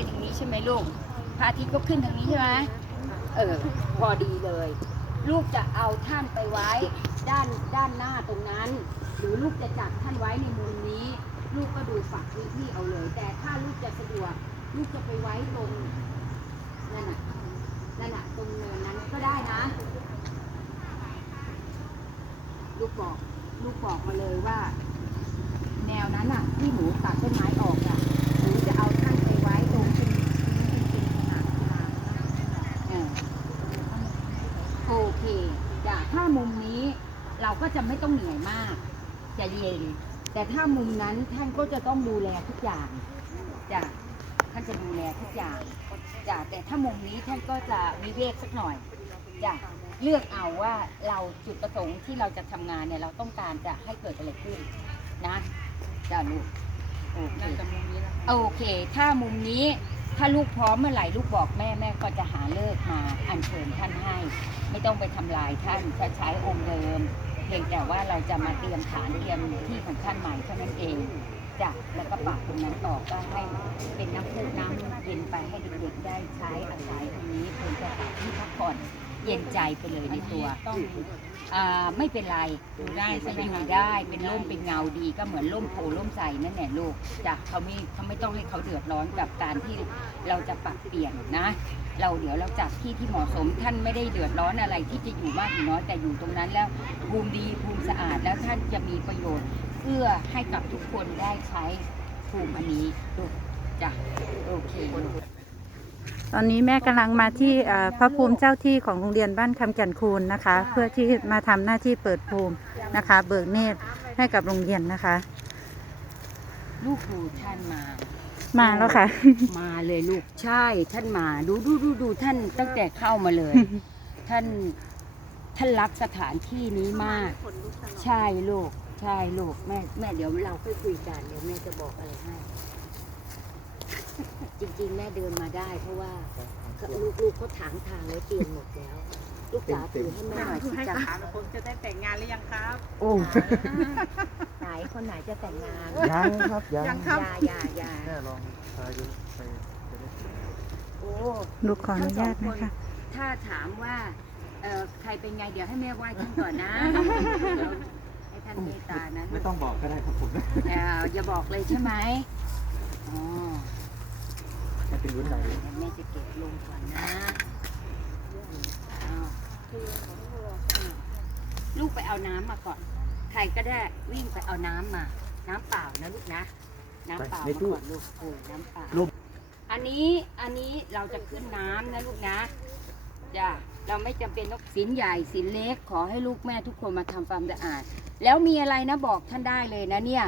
ไปทางนี้ใช่ไหมลูกพระอาทิตย์ก็ขึ้นทางนี้ใช่ไหมเออ พอดีเลย ลูกจะเอาท่านไปไว้ด้านด้านหน้าตรงนั้น หรือลูกจะจัดท่านไว้ในมุมนี้ ลูกก็ดูฝักพื้นที่เอาเลย แต่ถ้าลูกจะสะดวก ลูกจะไปไว้ตรงนั่นน่ะนั่นน่ะตรงเนินนั้นก็ได้นะ ลูกบอกลูกบอกมาเลยว่า แนวนั้นน่ะที่หนูตัดต้นไม้ออกอะหนูจะเอาท่านไปไว้ตรงเป็นเป็นเป็นหางทางเออโอเคจ้ะถ้ามุมนี้ เราก็จะไม่ต้องเหนื่อยมาก จะเย็น แต่ถ้ามุมนั้นท่านก็จะต้องดูแลทุกอย่างจ้ะท่านจะดูแลทุกอย่างจ้ะแต่ถ้ามุมนี้ท่านก็จะวิเวกสักหน่อยจ้ะเลือกเอาว่าเราจุดประสงค์ที่เราจะทำงานเนี่ยเราต้องการจะให้เกิดอะไรขึ้นนะจะลูกโอเคโอเค ถ้ามุมนี้ถ้าลูกพร้อมเมื่อไหร่ลูกบอกแม่แม่ก็จะหาเลิกมาอัญเชิญท่านให้ ไม่ต้องไปทำลายท่านจะใช้องค์เดิม พียงแต่ว่าเราจะมาเตรียมฐานเตรียมที่ของท่านใหม่เท่านั้นเองจ้ะแล้วก็ปรับตรงนั้นต่อก็ให้เป็นน้ำพุน้ำเย็นไปให้เด็กๆได้ใช้อาศัยตรงนี้เป็นสถานที่พักผ่อน เย็นใจไปเลยในตัวต้องอ่าไม่เป็นไรดูได้ใช่ไหมอยู่คะได้เป็นร่มเป็นเงาดีก็เหมือนร่มโพล่มใสนั่นแหละลูกจ้ะเขาไม่เขาไม่ต้องให้เขาเดือดร้อนกับการที่เราจะปรับเปลี่ยนนะ เราเดี๋ยวเราจัดที่ที่เหมาะสมท่านไม่ได้เดือดร้อนอะไรที่จะอยู่มากหรือน้อยแต่อยู่ตรงนั้นแล้วภูมิดีภูมิสะอาดแล้วท่านจะมีประโยชน์เอื้อให้กับทุกคนได้ใช้ภูมิอันนี้ลูกจ้ะโอเคลูก ตอนนี้แม่กำลังมาที่เอ่อพระภูมิเจ้าที่ของโรงเรียนบ้านคำแก่นคูนนะคะ เพื่อที่มาทำหน้าที่เปิดภูมินะคะ เบิกเนตรให้กับโรงเรียนนะคะ ลูกครูท่านมา มาแล้วค่ะ มาเลยลูกใช่ท่านมาดูดูดูดูท่านตั้งแต่เข้ามาเลย ท่านท่านรักสถานที่นี้มาก ใช่ลูก ใช่ลูกแม่แม่เดี๋ยวเราค่อยคุยกันเดี๋ยวแม่จะบอกอะไรให้ จริงๆ แม่เดินมาได้ เพราะว่าลูกๆเขาถางทางไว้เตรียมหมดแล้ว ลูกจ๋าถือให้แม่หน่อยสิให้จ๊ะถามผมจะได้แต่งงานหรือยังครับโอ้ไหนคนไหนจะแต่งงานยังครับยังยังครับอย่าอย่าอย่าแค่ลองทายดูไปจะได้โอ้ลูกขออนุญาตนะคะถ้าถามว่าเอ่อใครเป็นไงเดี๋ยวให้แม่ไหว้ท่านก่อนนะเดี๋ยวให้ท่านเมตตานะไม่ต้องบอกก็ได้ครับผมเอ่ออย่าบอกเลยใช่ไหมอ๋อ จะเป็นรุ่นไหนเดี๋ยวแม่จะเก็บลงก่อนนะอ้าวลูกไปเอาน้ำมาก่อน ใครก็ได้วิ่งไปเอาน้ำมา น้ำเปล่านะลูกนะ น้ำเปล่ามาก่อนลูกโอ้น้ำเปล่าอันนี้อันนี้เราจะขึ้นน้ำนะลูกนะจ้ะเราไม่จำเป็นต้องสินใหญ่สินเล็กขอให้ลูกแม่ทุกคนมาทำความสะอาด แล้วมีอะไรนะบอกท่านได้เลยนะเนี่ย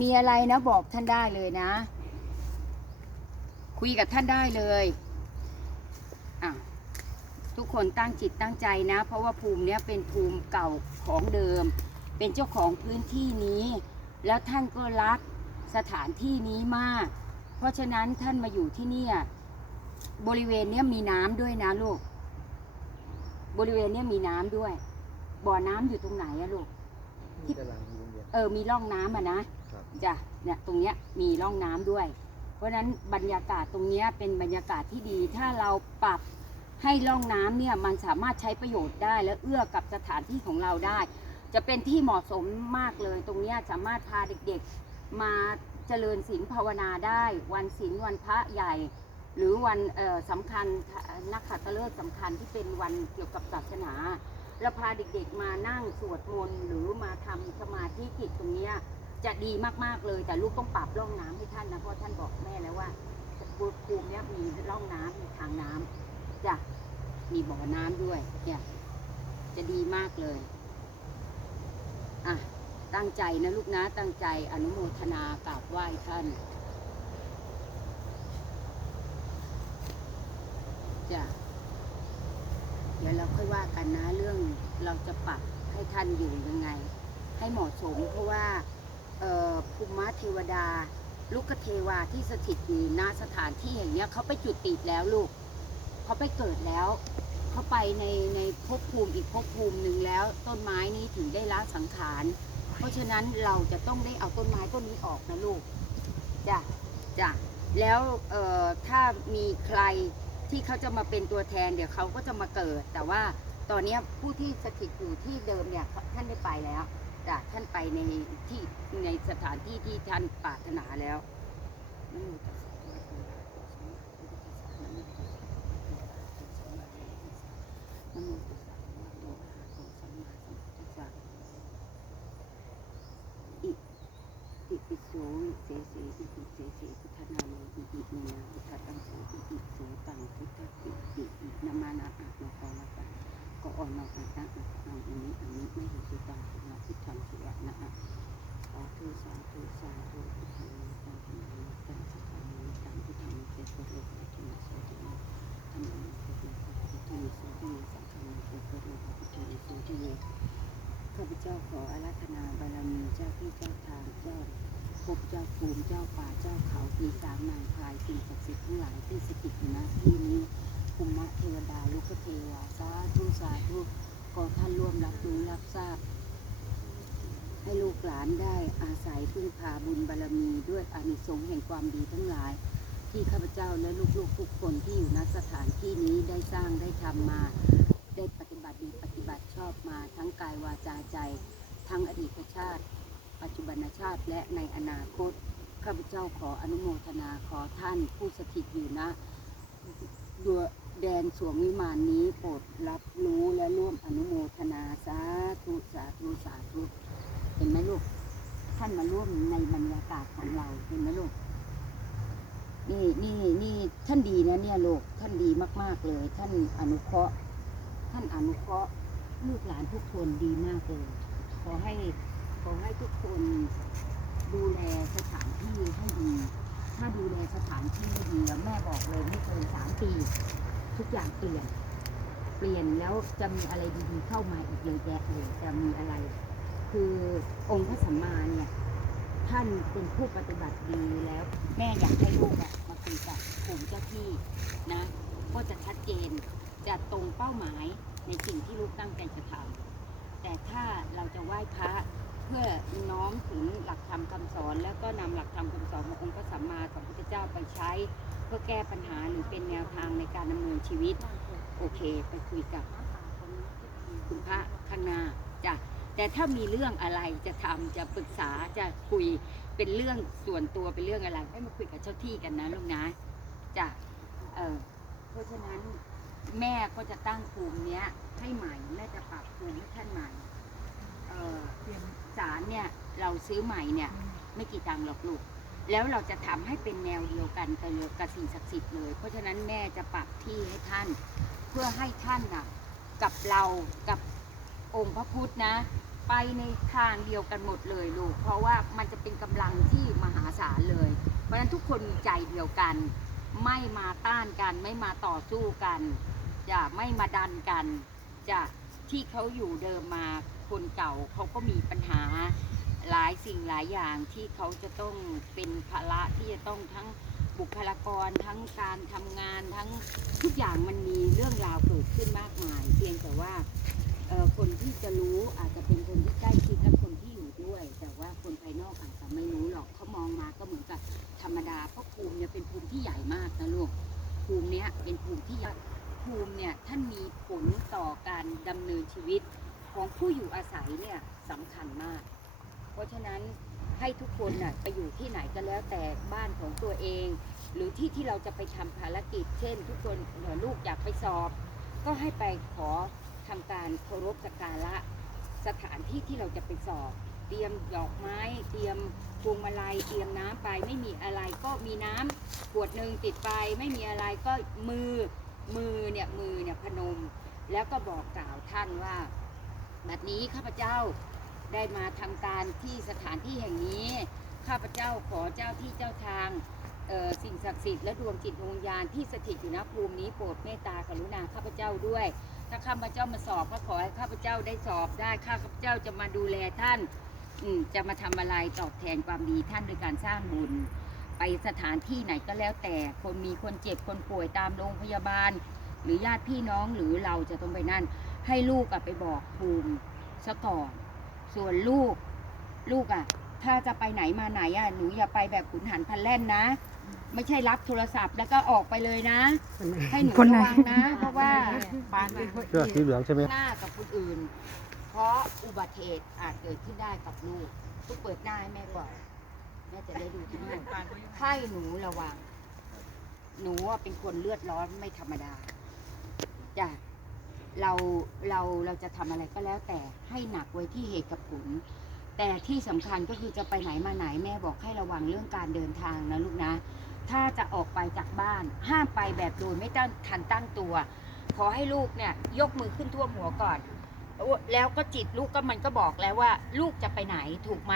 มีอะไรนะบอกท่านได้เลยนะ คุยกับท่านได้เลยอะทุกคนตั้งจิตตั้งใจนะ เพราะว่าภูมิเนี้ยเป็นภูมิเก่าของเดิม เป็นเจ้าของพื้นที่นี้ แล้วท่านก็รักสถานที่นี้มาก เพราะฉะนั้นท่านมาอยู่ที่เนี่ยบริเวณเนี้ยมีน้ำด้วยนะลูก บริเวณเนี้ยมีน้ำด้วย บ่อน้ำอยู่ตรงไหนอะลูก ที่กำลังโรงเรียน เออ มีร่องน้ำอะนะ ครับ จ้ะ เนี่ย ตรงเนี้ยมีร่องน้ำด้วย เพราะฉะนั้นบรรยากาศตรงนี้เป็นบรรยากาศที่ดี ถ้าเราปรับให้ร่องน้ำเนี่ยมันสามารถใช้ประโยชน์ได้ และเอื้อกับสถานที่ของเราได้ จะเป็นที่เหมาะสมมากเลย ตรงนี้สามารถพาเด็กๆ มาเจริญศีลภาวนาได้ วันศีลวันพระใหญ่ หรือวันสำคัญนักขัตฤกษ์สำคัญที่เป็นวันเกี่ยวกับศาสนาแล้วพาเด็กๆมานั่งสวดมนต์หรือมาทำสมาธิจิตตรงนี้ จะดีมากๆเลย แต่ลูกต้องปรับร่องน้ำให้ท่านนะเพราะท่านบอกแม่แล้วว่าภูมิเนี้ยมีร่องน้ำมีทางน้ำจะมีบ่อน้ำด้วยเนี่ยจะดีมากเลยอะตั้งใจนะลูกนะตั้งใจอนุโมทนากราบไหว้ท่านจ้ะเดี๋ยวเราค่อยว่ากันนะเรื่องเราจะปรับให้ท่านอยู่ยังไง ให้เหมาะสมเพราะว่า ภูมิเทวดา ลูกเทวาที่สถิตอยู่ณสถานที่อย่างนี้เขาไปจุดติดแล้วลูกเขาไปเกิดแล้วเขาไปในในภพภูมิอีกภพภูมิหนึ่งแล้ว ต้นไม้นี้ถึงได้ละสังขาร เพราะฉะนั้นเราจะต้องได้เอาต้นไม้ต้นนี้ออกนะลูกจ้ะจ้ะแล้วเอ่อถ้ามีใครที่เขาจะมาเป็นตัวแทนเดี๋ยวเขาก็จะมาเกิด แต่ว่าตอนนี้ผู้ที่สถิตอยู่ที่เดิมเนี่ยท่านได้ไปแล้ว จ้ะท่านไปในที่ในสถานที่ที่ท่านปรารถนาแล้วนะโมตัสสะภะคะวะโตอะระหะโตสัมมาสัมพุทธัสสะนะโมตัสสะภะคะวะโตอะระหะโตสัมมาสัมพุทธัสสะนะโมตัสสะภะคะวะโตอะระหะโตสัมมาสัมพุทธัสสะอิอิปิโสวิเศษอิปิเศษพุทธนาโมอิอิเมนะพุทธตังโสอิอิโสตังพุทธติอิอินามานะอะโนกอละกะก็อ่อนนอกอะนะอะอังอิมิอันนี้ไม่เห็นสุตังสุนาพุทธังสุระนะอะสาธุสาธุสาธุพุทธังตังธรรมังตังสัพพังตังพุทธังเตโกโลภัตถิโสติโยธรรมังเตโกโลภัตถิโสติโยสังฆังเตโกโลภัตถิโสติโยข้าพเจ้าขออาราธนาบารมีเจ้าที่เจ้าทางเจ้า พบเจ้าภูมิเจ้าป่าเจ้าเขาปีสามนางพรายสิ่งศักดิ์สิทธิ์ทั้งหลายที่สถิตอยู่ณที่นี้ภูมิเทวดาลูกเทวาสาธุสาธุขอท่านร่วมรับรู้รับทราบ ให้ลูกหลานได้อาศัยพึ่งพาบุญบารมีด้วยอานิสงส์แห่งความดีทั้งหลาย ที่ข้าพเจ้าและลูกๆทุกคนที่อยู่ณสถานที่นี้ได้สร้างได้ทำมา ได้ปฏิบัติดีปฏิบัติชอบมาทั้งกายวาจาใจ ทั้งอดีตชาติ ปัจจุบันชาติและในอนาคต ข้าพเจ้าขออนุโมทนาขอท่านผู้สถิตอยู่นะดัวแดนสวงวิมานนี้โปรดรับรู้และร่วมอนุโมทนาสาธุสาธุสาธุเห็นไหมลูก ท่านมาร่วมในบรรยากาศของเราเห็นไหมลูกนี่นี่นี่ท่านดีนะเนี่ยลูกท่านดีมาก ๆเลย ท่านอนุเคราะห์ ท่านอนุเคราะห์ลูกหลานทุกคนดีมากเลยขอให้ ขอให้ทุกคนดูแลสถานที่ให้ดี ถ้าดูแลสถานที่ไม่ดีแม่บอกเลยไม่เกินสามปี ทุกอย่างเปลี่ยน เปลี่ยนแล้วจะมีอะไรดีๆเข้ามาอีกเยอะแยะเลยจะมีอะไร คือองค์พระสัมมาเนี่ยท่านเป็นผู้ปฏิบัติดีแล้ว แม่อยากให้ลูกอะมาคุยกับผมเจ้าที่นะ ก็จะชัดเจนจะตรงเป้าหมายในสิ่งที่ลูกตั้งใจจะทำแต่ถ้าเราจะไหว้พระ เพื่อน้อมถึงหลักธรรมคำสอน แล้วก็นำหลักธรรมคำสอนขององค์พระสัมมาสัมพุทธเจ้าไปใช้ เพื่อแก้ปัญหาหรือเป็นแนวทางในการดำเนินชีวิต โอเค ไปคุยกับคุณพระข้างหน้าจ้ะแต่ถ้ามีเรื่องอะไรจะทำจะปรึกษาจะคุยเป็นเรื่องส่วนตัวเป็นเรื่องอะไรให้มาคุยกับเจ้าที่กันนะลูกนะจ้ะเออเพราะฉะนั้นแม่ก็จะตั้งภูมิเนี้ยให้ใหม่แม่จะปรับภูมิให้ท่านใหม่เออ สารเนี่ยเราซื้อใหม่เนี่ยไม่กี่ตังค์หรอกลูก แล้วเราจะทำให้เป็นแนวเดียวกันกับกับสิ่งศักดิ์สิทธิ์เลย เพราะฉะนั้นแม่จะปรับที่ให้ท่าน เพื่อให้ท่านน่ะกับเรากับองค์พระพุทธนะ ไปในทางเดียวกันหมดเลยลูก เพราะว่ามันจะเป็นกำลังที่มหาศาลเลย เพราะฉะนั้นทุกคนมีใจเดียวกัน ไม่มาต้านกัน ไม่มาต่อสู้กัน จะไม่มาดันกัน จะที่เขาอยู่เดิมมา คนเก่าเขาก็มีปัญหาหลายสิ่งหลายอย่างที่เขาจะต้องเป็นภาระที่จะต้องทั้งบุคลากรทั้งการทำงานทั้งทุกอย่างมันมีเรื่องราวเกิดขึ้นมากมาย เพียงแต่ว่าคนที่จะรู้อาจจะเป็นคนที่ใกล้ชิดและคนที่อยู่ด้วย แต่ว่าคนภายนอกอาจจะไม่รู้หรอกเขามองมาก็เหมือนกับธรรมดาเพราะภูมิเนี่ยเป็นภูมิที่ใหญ่มากนะลูกภูมิเนี้ยเป็นภูมิที่ใหญ่ภูมิเนี่ยท่านมีผลต่อการดำเนินชีวิต ของผู้อยู่อาศัยเนี่ยสำคัญมาก เพราะฉะนั้นให้ทุกคนน่ะไปอยู่ที่ไหนก็แล้วแต่บ้านของตัวเอง หรือที่ที่เราจะไปทำภารกิจ เช่น ทุกคนเอ่อลูกอยากไปสอบ ก็ให้ไปขอทำการเคารพสักการะสถานที่ที่เราจะไปสอบ เตรียมดอกไม้ เตรียมพวงมาลัยเตรียมน้ำไปไม่มีอะไรก็มีน้ำขวดหนึ่งติดไปไม่มีอะไรก็มือมือเนี่ยมือเนี่ยพนม แล้วก็บอกกล่าวท่านว่า บัดนี้ข้าพเจ้าได้มาทำการที่สถานที่แห่งนี้ ข้าพเจ้าขอเจ้าที่เจ้าทางสิ่งศักดิ์สิทธิ์และดวงจิตดวงวิญญาณที่สถิตอยู่ณภูมินี้โปรดเมตตากรุณาข้าพเจ้าด้วย ถ้าข้าพเจ้ามาสอบก็ขอให้ข้าพเจ้าได้สอบได้ข้าพเจ้าจะมาดูแลท่านจะมาทำอะไรตอบแทนความดีท่านโดยการสร้างบุญ ไปสถานที่ไหนก็แล้วแต่คนมีคนเจ็บคนป่วยตามโรงพยาบาล หรือญาติพี่น้องหรือเราจะต้องไปนั่น ให้ลูกอะไปบอกภูมิซะก่อน ส่วนลูก ลูกอะถ้าจะไปไหนมาไหนอะหนูอย่าไปแบบขุนหันพลันแล่นนะ ไม่ใช่รับโทรศัพท์แล้วก็ออกไปเลยนะ ให้หนูคนไหนระวังนะ เพราะว่าบ้านเสื้อสีเหลืองใช่ไหมหน้ากับคนอื่น เพราะอุบัติเหตุอาจเกิดขึ้นได้กับลูกลูกเปิดหน้าให้แม่ก่อนแม่จะได้ดูทั้งหมดให้หนูระวัง หนูว่าเป็นคนเลือดร้อนไม่ธรรมดาจ้ะ เราเราเราจะทำอะไรก็แล้วแต่ให้หนักไว้ที่เหตุกับผล แต่ที่สำคัญก็คือจะไปไหนมาไหนแม่บอกให้ระวังเรื่องการเดินทางนะลูกนะ ถ้าจะออกไปจากบ้าน ห้ามไปแบบโดยไม่ตั้งทันตั้งตัว ขอให้ลูกเนี่ยยกมือขึ้นท่วมหัวก่อน แล้วก็จิตลูกก็มันก็บอกแล้วว่า ลูกจะไปไหนถูกไหม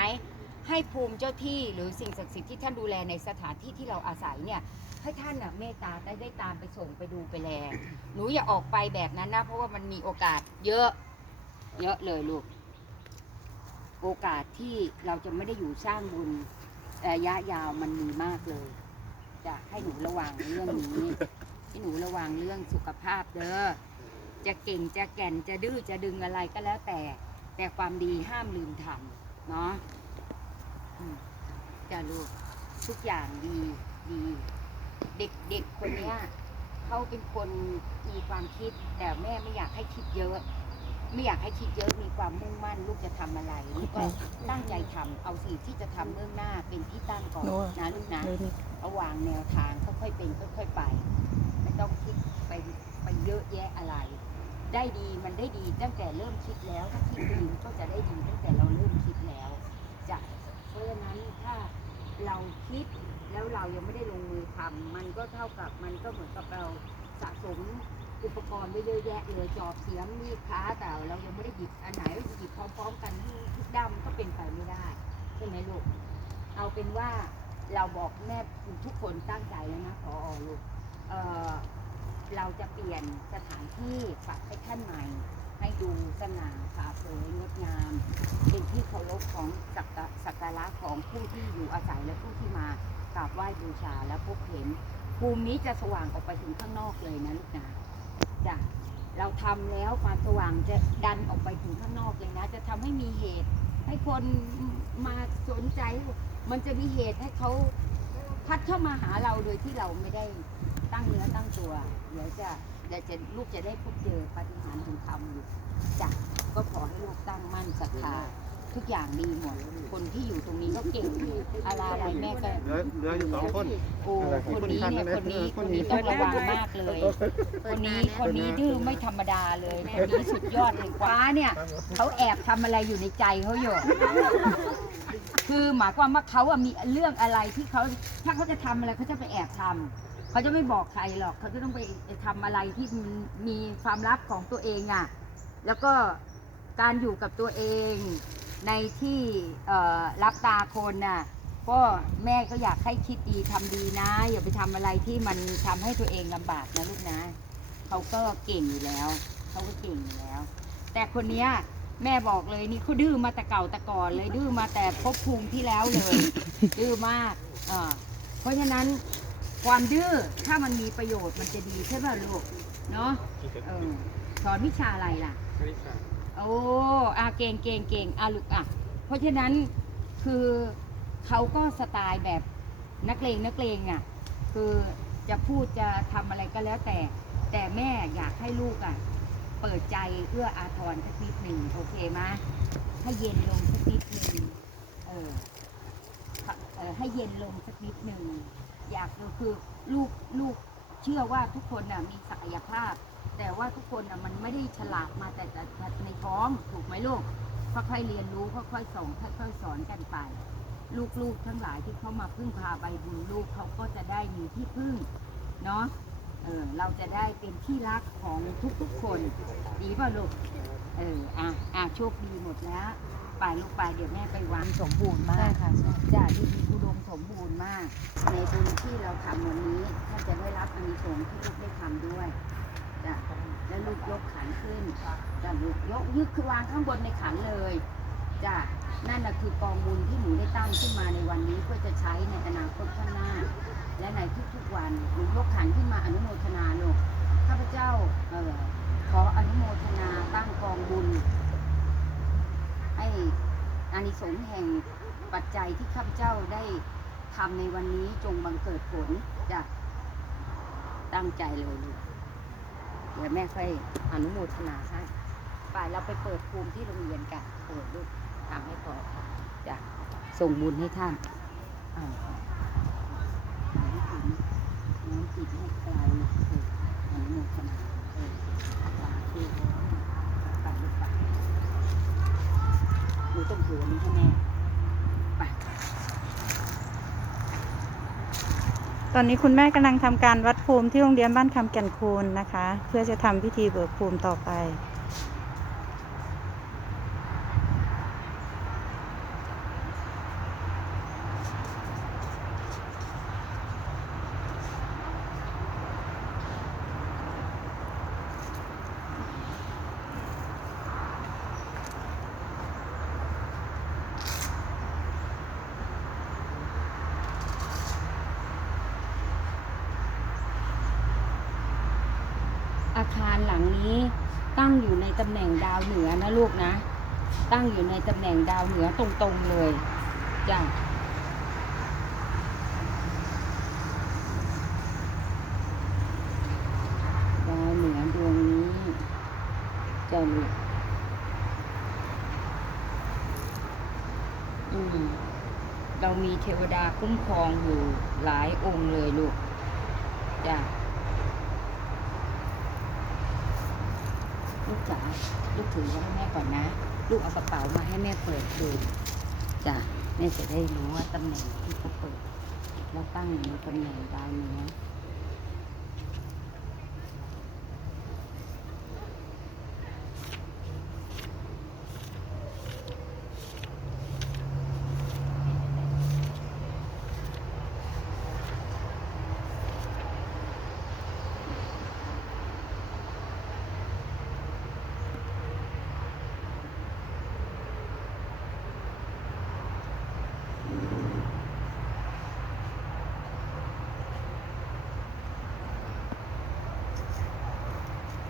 ให้ภูมิเจ้าที่หรือสิ่งศักดิ์สิทธิ์ที่ท่านดูแลในสถานที่ที่เราอาศัยเนี่ยให้ท่านน่ะเมตตาได้ได้ตามไปส่งไปดูไปแล หนูอย่าออกไปแบบนั้นนะ เพราะว่ามันมีโอกาสเยอะ เยอะเลยลูก โอกาสที่เราจะไม่ได้อยู่สร้างบุญระยะยาวมันมีมากเลยจะให้หนูระวังเรื่องนี้ให้หนูระวังเรื่องสุขภาพเด้อจะเก่งจะแก่นจะดื้อจะดึงอะไรก็แล้วแต่ แต่ความดีห้ามลืมทำเนาะ จะลูกทุกอย่างดีดี เด็กเด็กคนเนี้ยเขาเป็นคนมีความคิด แต่แม่ไม่อยากให้คิดเยอะ ไม่อยากให้คิดเยอะมีความมุ่งมั่น ลูกจะทำอะไรลูกก็ตั้งใจทำเอาสิ่งที่จะทำเบื้องหน้าเป็นที่ตั้งก่อนนะลูกนะเอาวางแนวทางค่อยๆเป็นค่อยๆไปไม่ต้องคิดไปไปเยอะแยะอะไร ได้ดีมันได้ดีตั้งแต่เริ่มคิดแล้วถ้าคิดดีมันก็จะได้ดีตั้งแต่เราเริ่มคิดแล้วจะเพ ราะฉะนั้นถ้าเราคิดแล้วเรายังไม่ได้ลงมือทำมันก็เท่ากับมันก็เหมือนกับเราสะสมอุปกรณ์ไว้เยอะแยะเลยจอบเสียมมีดค้าแต่เรายังไม่ได้หยิบอันไหนหยิบพร้อมๆกันทุกด้ามก็เป็นไปไม่ได้ใช่ไหมลูกเอาเป็นว่าเราบอกแม่ทุกคนตั้งใจแล้วนะพอลูกเเราจะเปลี่ยนสถานที่ปรับให้ท่านใหม่ ให้ดูสง่าผ่าเผยงดงาม เป็นที่เคารพของสักกะสักการะของผู้ที่อยู่อาศัยและผู้ที่มากราบไหว้บูชาและพบเห็นภูมินี้จะสว่างออกไปถึงข้างนอกเลยนะลูกนะจ้ะเราทำแล้วความสว่างจะดันออกไปถึงข้างนอกเลยนะ จะทำให้มีเหตุ ให้คนมาสนใจ มันจะมีเหตุให้เขาพัดเข้ามาหาเราโดยที่เราไม่ได้ตั้งเนื้อตั้งตัวเดี๋ยวจะ เดี๋ยวจะลูกจะได้พบเจอปาฏิหาริย์ถึงธรรมอยู่จ้ะก็ขอให้ลูกตั้งมั่นศรัทธาทุกอย่างดีหมด คนที่อยู่ตรงนี้ก็เก่งอยู่อะไรอะไรแม่ก็เหลือเหลืออยู่สองคนโอ้คนนี้เนี่ยคนนี้คนนี้ต้องระวังมากเลย คนนี้คนนี้ดื้อไม่ธรรมดาเลยคนนี้สุดยอดเลยฟ้าเนี่ยเขาแอบทำอะไรอยู่ในใจเขาอยู่คือหมายความว่าเขาอะมีเรื่องอะไรที่เขาถ้าเขาจะทำอะไรเขาจะไปแอบทำ เขาจะไม่บอกใครหรอก เขาจะต้องไปทำอะไรที่มีความลับของตัวเองอะแล้วก็การอยู่กับตัวเองในที่รับตาคนน่ะก็แม่ก็อยากให้คิดดีทำดีนะ อย่าไปทำอะไรที่มันทำให้ตัวเองลำบากนะลูกนะเขาก็เก่งอยู่แล้วเขาก็เก่งอยู่แล้ว แต่คนเนี้ยแม่บอกเลยนี่เขาดื้อมาแต่เก่าแต่ก่อนเลยดื้อมาแต่ภพภูมิที่แล้วเลย ดื้อมากเพราะฉะนั้น ความดื้อถ้ามันมีประโยชน์มันจะดีใช่ป่ะลูกเนาะเออสอนวิชาอะไรล่ะโอ้อาเก่งเก่งเก่งอาลูกอะเพราะฉะนั้นคือเขาก็สไตล์แบบนักเลงนักเลงอะคือจะพูดจะทำอะไรก็แล้วแต่ แต่แม่อยากให้ลูกอะเปิดใจเอื้ออาทรสักนิดหนึ่งโอเคไหมให้เย็นลงสักนิดหนึ่งเออเออให้เย็นลงสักนิดหนึ่ง อยากคือลูกลูกเชื่อว่าทุกคนน่ะมีศักยภาพ แต่ว่าทุกคนน่ะมันไม่ได้ฉลาดมาแต่แต่ในท้องถูกไหมลูกค่อยๆเรียนรู้ค่อยๆส่งค่อยๆสอนกันไป ลูกๆทั้งหลายที่เข้ามาพึ่งพาใบบุญลูกเขาก็จะได้มีที่พึ่งเนาะเออเราจะได้เป็นที่รักของทุกๆคน ดีป่ะลูกเอออะอะโชคดีหมดแล้วไปลูกไปเดี๋ยวแม่ไปวางสมบูรณ์มากค่ะจ้ะดีดีอุด มสมบูรณ์มาก ในบุญที่เราทำวันนี้ท่านจะได้รับอานิสงส์ที่ลูกได้ทำด้วยจ้ะแล้วลูกยกขันขึ้นจ้ะลูกยกยึกคือวางข้างบนในขันเลยจ้ะนั่นน่ะคือกองบุญที่หนูได้ตั้งขึ้นมาในวันนี้เพื่อจะใช้ในอนาคตข้างหน้า และในทุกๆวันหนูยกขันขึ้นมาอนุโมทนาลูกข้าพเจ้าเออขออนุโมทนาตั้งกองบุญให้อานิสงส์แห่ง ปัจจัยที่ข้าพเจ้าได้ทำในวันนี้จงบังเกิดผลจ้ะตั้งใจเลยลูกเดี๋ยวแม่ค่อยอนุโมทนาให้ไปเราไปเปิดภูมิที่โรงเรียนกันเปิดลูกทำให้พอจ้ะส่งบุญให้ท่านอ่าน้ำจิตน้ำจิตให้ไกลอนุโมทนาสาธุไปลูกไปหนูต้องถืออันนี้ให้แม่ไป ตอนนี้คุณแม่กำลังทำการวัดภูมิที่โรงเรียนบ้านคำแก่นคูนนะคะ เพื่อจะทำพิธีเบิกภูมิต่อไป อาคารหลังนี้ตั้งอยู่ในตำแหน่งดาวเหนือนะลูกนะ ตั้งอยู่ในตำแหน่งดาวเหนือตรงๆเลยจ้ะดาวเหนือดวงนี้จะลูกอืมเรามีเทวดาคุ้มครองอยู่หลายองค์เลยลูกจ้ะลูกจ๋าลูกถือไว้ให้แม่ก่อนนะ ลูกเอากระเป๋ามาให้แม่เปิดดูจ้ะแม่จะได้รู้ว่าตำแหน่งที่เขาเปิด แล้วตั้งอยู่ในตำแหน่งดาวเหนี้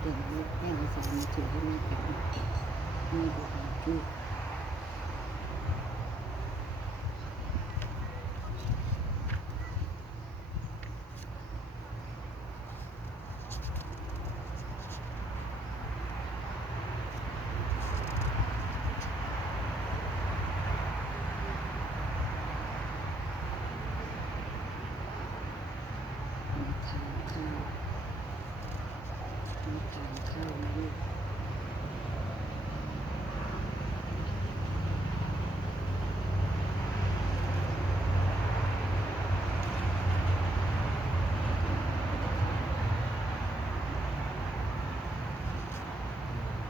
เดี๋ยว สามสอนมือถือให้แม่กันแม่ดูดูมีทางเข้ามีทางเข้านะลูก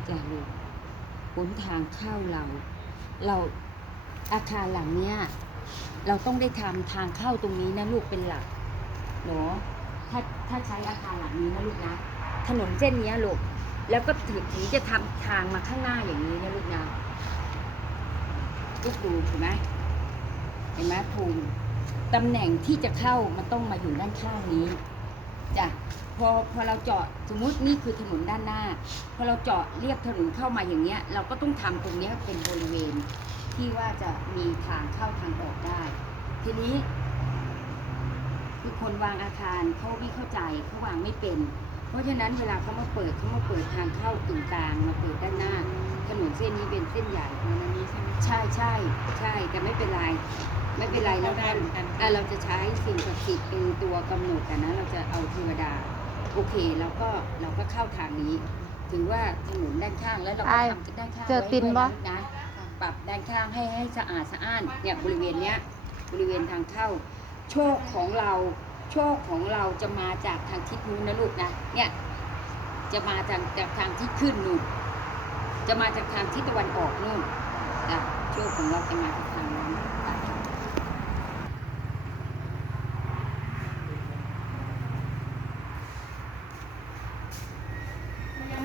จ้ะลูกห นทางเข้าเรา เราอาคารหลังเนี้ยเราต้องได้ทำทางเข้าตรงนี้นะลูกเป็นหลักเนาะถ้าถ้าใช้อาคารหลังนี้นะลูกนะ ถนนเส้นเนี้ยลูกแล้วก็ถึงถึงจะทำทางมาข้างหน้าอย่างนี้นะลูกนะลูกดูเห็นไหมเห็นไหมภูมิตำแหน่งที่จะเข้ามันต้องมาอยู่ด้านข้างนี้ จ้ะพอพอเราเจาะสมมุตินี่คือถนนด้านหน้า พอเราเจาะเรียบถนนเข้ามาอย่างเงี้ย เราก็ต้องทำตรงเนี้ยเป็นบริเวณ ที่ว่าจะมีทางเข้าทางออกได้ ทีนี้คือคนวางอาคารเขาไม่เข้าใจเขาวางไม่เป็น เพราะฉะนั้นเวลาเขามาเปิดเขามาเปิดทางเข้ากึ่งกลางมาเปิดด้านหน้าถนนเส้นนี้เป็นเส้นใหญ่อันนี้ใช่ไหมใช่ใช่ใช่แต่ไม่เป็นไร ไม่เป็นไรแล้วได้เหมือนกันอะเราจะใช้สิ่งศักดิ์สิทธิ์เป็นตัวกำหนดแต่นะเราจะเอาเทวดา โอเคเราก็เราก็เข้าทางนี้ถือว่าถนนด้านข้างแล้วเราก็ไอ้ทำด้านข้างเจอไว้ตินด้วยปะนะปรับด้านข้างให้ให้สะอาดสะอ้านเนี่ยบริเวณเนี้ยบริเวณทางเข้า โชคของเราโชคของเราจะมาจากทางทิศนู้นนะลูกนะเนี่ยจะมาจากจากทางที่ขึ้นนู่นจะมาจากทางทิศตะวันออกนู่นจ้ะโชคของเราจะมาจากทางนั้นจ้ะ ค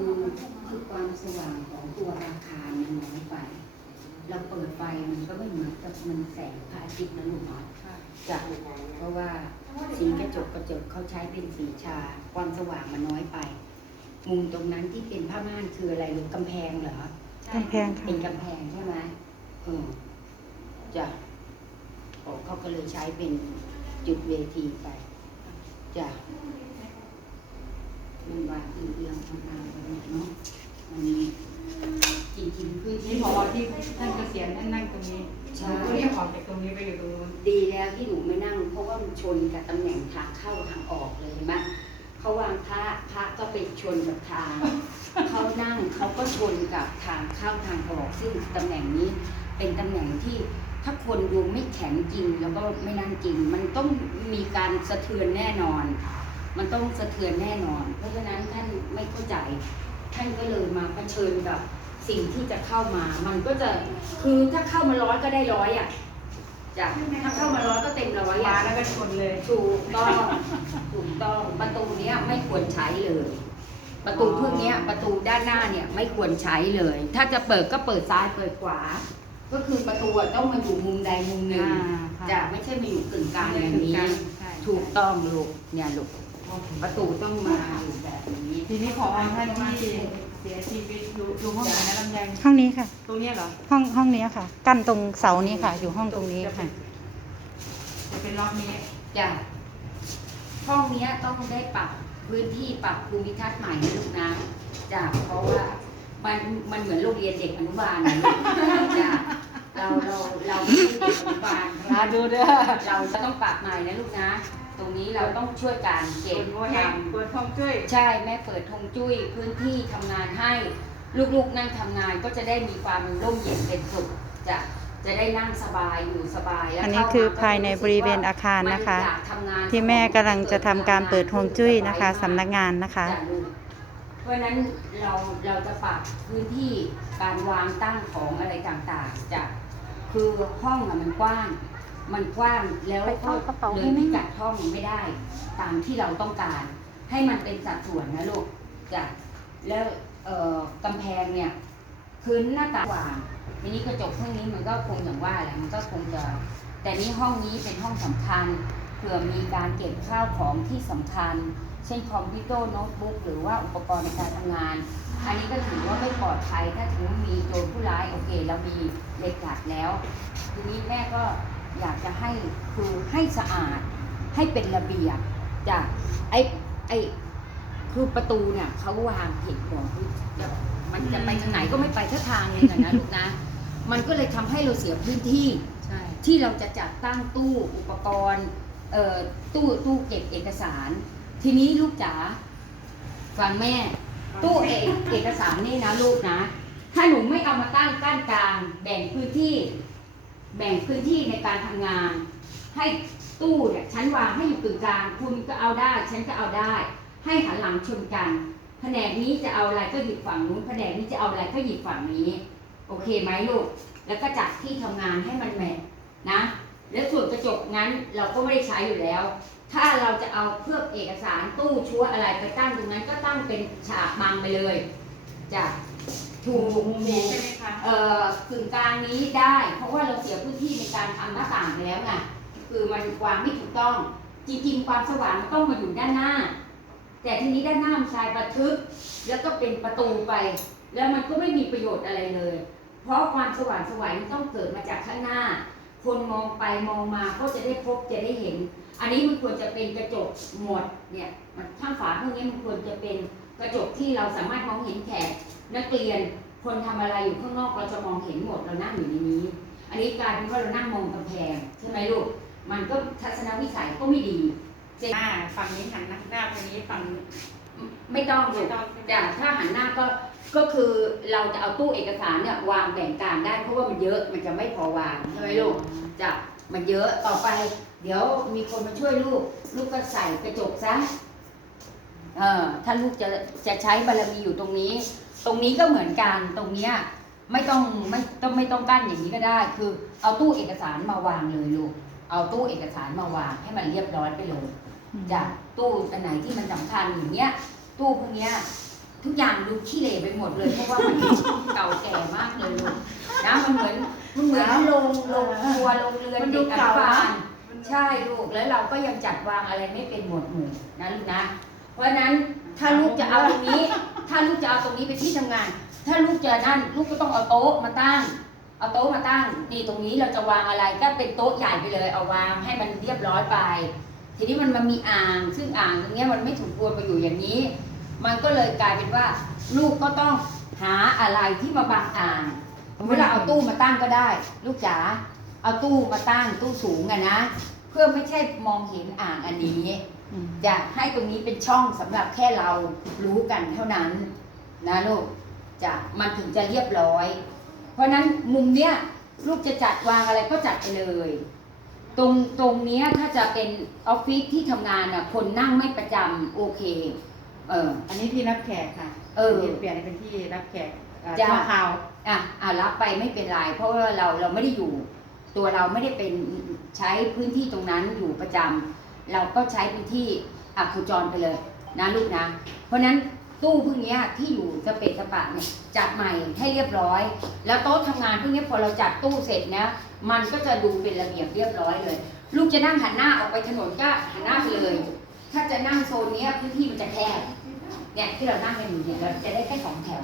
ือคือความสว่างของตัวอาคารมันน้อยไป เราเปิดไฟมันก็ไม่เหมือนกับมันแสงพระอาทิตย์นะลูกเนาะค่ะจ้ะเพราะว่าสีกระจกกระจกเขาใช้เป็นสีชา ความสว่างมันน้อยไป มุมตรงนั้นที่เป็นผ้าม่านคืออะไรหรือกำแพงเหรอ กำแพงค่ะเป็นกำแพงใช่ไหมอืมจ้ะโอ้เขาก็เลยใช้เป็นจุดเวทีไปจ้ะมันวางเอียงๆทำงานไปหมดเนาะมันมีจริงๆพื้นที่นี่พอที่ท่านเกษียณท่านนั่งตรงนี้ใช่ก็เรียกออกจากตรงนี้ไปอยู่ตรงนู้นดีแล้วที่หนูไม่นั่ง เพราะว่ามันชนกับตำแหน่งทางเข้าทางออกเลยเห็นไหม เขาวางพระพระก็ไปชนกับทาง เขานั่งเขาก็ชนกับทางเข้าทางออก ซึ่งตำแหน่งนี้เป็นตำแหน่งที่ถ้าคนดูไม่แข็งจริงแล้วก็ไม่นั่งจริง มันต้องมีการสะเทือนแน่นอน มันต้องสะเทือนแน่นอน เพราะฉะนั้นท่านไม่เข้าใจ ท่านก็เลยมาเผชิญกับสิ่งที่จะเข้ามา มันก็จะคือถ้าเข้ามาร้อยก็ได้ร้อยอะ จ้ะถ้าเข้ามาร้อยก็เต็มร้อยมาอะแล้วก็ชนเลย ถูกต้องถูกต้องประตูเนี้ยไม่ควรใช้เลย ประตูพวกเนี้ยประตูด้านหน้าเนี่ยไม่ควรใช้เลย ถ้าจะเปิดก็เปิดซ้ายเปิดขวา ก็คือประตูอะต้องมาอยู่มุมใดมุมหนึ่งอ่าค่ะ จะไม่ใช่มาอยู่กึ่งกลางอย่างนี้ ใช่ ถูกต้องลูกเนี่ยลูก ประตูต้องมาอยู่แบบนี้ทีนี้พอท่านที่เสียชีวิตอยู่อยู่ห้องไหนนะลำไยห้องนี้ค่ะ ตรงเนี้ยเหรอห้องห้องนี้ค่ะ กั้นตรงเสานี้ค่ะ อยู่ห้องตรงนี้ค่ะ จะเป็นล็อกนี้จ้ะห้องเนี้ยต้องได้ปรับพื้นที่ปรับภูมิทัศน์ใหม่นะลูกนะจ้ะเพราะว่ามันมันเหมือนโรงเรียนเด็กอนุบาลนะลูกจ้ะเราเราเราไม่ใช่เด็กอนุบาลมาดูเด้อเราจะต้องปรับใหม่นะลูกนะ ตรงนี้เราต้องช่วยกันเก็บเปิดหัวทแห้งเปิดท้องจุ้ยำใช่แม่เปิดธงจุ้ยพื้นที่ทำงานให้ลูกๆนั่งทำงานก็จะได้มีความร่มเย็นเป็นสุขจะจะได้นั่งสบายอยู่สบายแล้วอันนี้เข้มคือก็ภายในบริเวณอาคารนะคะ มัอยากทำงานที่แม่กำลังจะทำการเปิดฮวงจุ้ยนะคะสำนักงานนะคะ จ้ลูกเพราะฉะนั้นเราเราจะปรับพื้นที่การวางตั้งของอะไรต่างๆจะคือห้องอะมันกว้าง มันกว้างแล้วไปเข้ากระเป๋าเลให้ยแม่พิกัดห้องไม่ได้ ตามที่เราต้องการ ให้มันเป็นสัดส่วนนะลูกจ้ะแล้วเอ่อกำแพงเนี่ยพื้นหน้าต่างว่างทีนี้กระจกพวกนี้มันก็คงอย่างว่าแหละมันก็คงจะแต่นี้ห้องนี้เป็นห้องสำคัญเผื่อมีการเก็บข้าวของที่สำคัญ เช่นคอมพิวเตอร์โน้ตบุ๊กหรือว่าอุปกรณ์ในการทำงาน อันนี้ก็ถือว่าไม่ปลอดภัยถ้าถึงมีโจรผู้ร้ายโอเคเรามีเหล็กดัดแล้ว ทีนี้แม่ก็ อยากจะให้คือให้สะอาดให้เป็นระเบียบจากไอ้ไอ้คือประตูเนี่ยเขาวางผิดของคือจะมันจะไปทางไหนก็ไม่ไปท่าทางเลยนะนะลูกนะ มันก็เลยทำให้เราเสียพื้นที่ใช่ที่เราจะจัดตั้งตู้อุปกรณ์เอ่อตู้ตู้เก็บเอกสาร ทีนี้ลูกจ๋าฟังแม่ ตู้เอกเอกสารนี่นะลูกนะ ถ้าหนูไม่เอามาตั้งกั้นกลางแบ่งพื้นที่ แบ่งพื้นที่ในการทำงาน ให้ตู้เนี่ยฉันวางให้อยู่กึ่งกลาง คุณก็เอาได้ฉันก็เอาได้ ให้หันหลังชนกัน แผนกนี้จะเอาอะไรก็หยิบฝั่งนู้นแผนกนี้จะเอาอะไรก็หยิบฝั่งนี้ โอเคไหมลูก แล้วก็จัดที่ทำงานให้มันแมทนะ แล้วส่วนกระจกนั้นเราก็ไม่ได้ใช้อยู่แล้ว ถ้าเราจะเอาเพื่อเอกสารตู้ชัวอะไรไปตั้งตรงนั้นก็ตั้งเป็นฉากบังไปเลยจ้ะ ถูกมุมนี้ใช่ไหมคะเอ่อกึ่งกลางนี้ได้ เพราะว่าเราเสียพื้นที่ในการทำหน้าต่างแล้วไงคือมันวางไม่ถูกต้อง จริง ๆ ความสว่างมันต้องมาอยู่ด้านหน้า แต่ทีนี้ด้านหน้ามันชายประทึบแล้วก็เป็นประตูไป แล้วมันก็ไม่มีประโยชน์อะไรเลย เพราะความสว่างสวัยมันต้องเกิดมาจากข้างหน้า คนมองไปมองมาก็จะได้พบจะได้เห็น อันนี้มันควรจะเป็นกระจกหมดเนี่ยมันข้างฝาพวกนี้มันควรจะเป็นกระจกที่เราสามารถมองเห็นแขก นักเรียนคนทำอะไรอยู่ข้างนอกเราจะมองเห็นหมดเรานั่งอยู่ในนี้ อันนี้กลายเป็นว่าเรานั่งมองกำแพงใช่ไหมลูก มันก็ทัศนวิสัยก็ไม่ดีหน้าฝั่งนี้หันหน้าหน้าฝั่งนี้ฝั่งไม่ต้องลูไม่กต้องแต่ถ้าหันหน้าก็ก็คือเราจะเอาตู้เอกสารเนี่ยวางแบ่งกลางได้เพราะว่ามันเยอะมันจะไม่พอวางใช่ไหมลูกจะมันเยอะต่อไป เดี๋ยวมีคนมาช่วยลูก ลูกก็ใส่กระจกซะเออถ้าลูกจะจะใช้บารมีอยู่ตรงนี้ ตรงนี้ก็เหมือนกันตรงเนี้ยไม่ต้องไม่ต้องไม่ต้องกั้นอย่างนี้ก็ได้ คือเอาตู้เอกสารมาวางเลยลูกเอาตู้เอกสารมาวางให้มันเรียบร้อยไปเลยจากตู้อันไหนที่มันสำคัญอย่างเงี้ย ตู้พวกเนี้ยทุกอย่างดูขี้เหร่ไปหมดเลยเพราะว่ามันเก่าแก่มากเลยลูกนะมันเหมือนมันเหมือนโรงโรงครัวโรงเรือนเด็กอนุบาลใช่ลูกแล้วเราก็ยังจัดวางอะไรไม่เป็นหมวดหมู่นะลูกนะ เพราะฉะนั้นถ้าลูกจะเอาตรงนี้ ถ้าลูกจะเอาตรงนี้เป็นที่ทำงาน ถ้าลูกจะนั่นลูกก็ต้องเอาโต๊ะมาตั้ง เอาโต๊ะมาตั้ง นี่ตรงนี้เราจะวางอะไรก็เป็นโต๊ะใหญ่ไปเลย เอาวางให้มันเรียบร้อยไป ทีนี้มันมันมีอ่าง ซึ่งอ่างตรงนี้มันไม่ถูกควรไปอยู่อย่างนี้ มันก็เลยกลายเป็นว่า ลูกก็ต้องหาอะไรที่มาบังอ่างเวลาเอาตู้มาตั้งก็ได้ ลูกจ๋าเอาตู้มาตั้งตู้สูงอะนะ เพื่อไม่ใช่มองเห็นอ่างอันนี้ อืมอยากให้ตรงนี้เป็นช่องสำหรับแค่เรารู้กันเท่านั้นนะลูกจะมันถึงจะเรียบร้อย เพราะฉะนั้นมุมเนี้ยลูกจะจัดวางอะไรก็จัดไปเลย ตรงตรงเนี้ยถ้าจะเป็นออฟฟิศที่ทำงานน่ะคนนั่งไม่ประจำโอเค เออ อันนี้ที่รับแขกค่ะเออเปลี่ยนเป็นที่รับแขกเอ่อจ้ะชั่วคราวอะอะรับไปไม่เป็นไรเพราะว่าเราเราไม่ได้อยู่ ตัวเราไม่ได้เป็นใช้พื้นที่ตรงนั้นอยู่ประจำ เราก็ใช้พื้นที่อักขจรไปเลยนะลูกนะ เพราะนั้นตู้พวกนี้ที่อยู่สเปซสปะเนี่ยจัดใหม่ให้เรียบร้อย แล้วโต๊ะทำงานพวกนี้พอเราจัดตู้เสร็จนะมันก็จะดูเป็นระเบียบเรียบร้อยเลย ลูกจะนั่งหันหน้าออกไปถนนก็หันหน้าไปเลย ถ้าจะนั่งโซนนี้พื้นที่มันจะแคบเนี่ยที่เรานั่งกันอยู่เนี่ยเราจะได้แค่สองแถว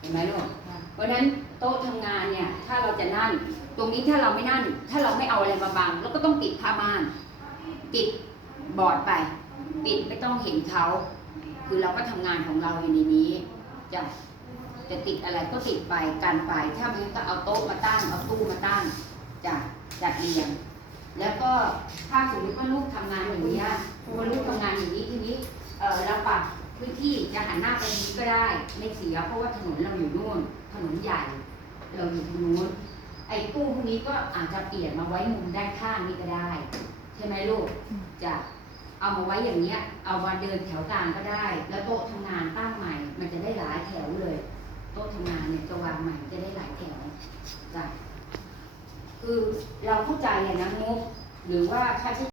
เห็นไหมลูกเพราะฉะนั้นโต๊ะทำงานเนี่ยถ้าเราจะนั่น ตรงนี้ถ้าเราไม่นั่น ถ้าเราไม่เอาอะไรมาบังเราก็ต้องปิดผ้าม่าน ปิดบอร์ดไป ปิดไม่ต้องเห็นเขาคือเราก็ทำงานของเราอยู่ในนี้จะจะติดอะไรก็ติดไปกันไปถ้าไมงั้นก็เอาโต๊ะมาตั้งเอาตู้มาตั้งจะจัดเรียง แล้วก็ถ้าสมมติว่าลูกทำงานอย่างนี้ยพอลูกทำงานอย่างนี้ทีนี้เออเราปรับพื้นที่จะหันหน้าไปทางนี้ก็ได้ไม่เสียเพราะว่าถนนเราอยู่นู่นถนนใหญ่ เราอยู่ตรงนู้นไอ้ตู้พวกนี้ก็อาจจะเปลี่ยนมาไว้มุมด้านข้างนี่ก็ได้ ใช่ไหมลูกจะเอามาไว้อย่างเนี้ย เอามาเดินแถวกลางก็ได้ แล้วโต๊ะทำงานตั้งใหม่ มันจะได้หลายแถวเลย โต๊ะทำงานเนี่ยจะวางใหม่จะได้หลายแถวจ้ะคือเราเข้าใจอะนะงบหรือว่าค่าใช้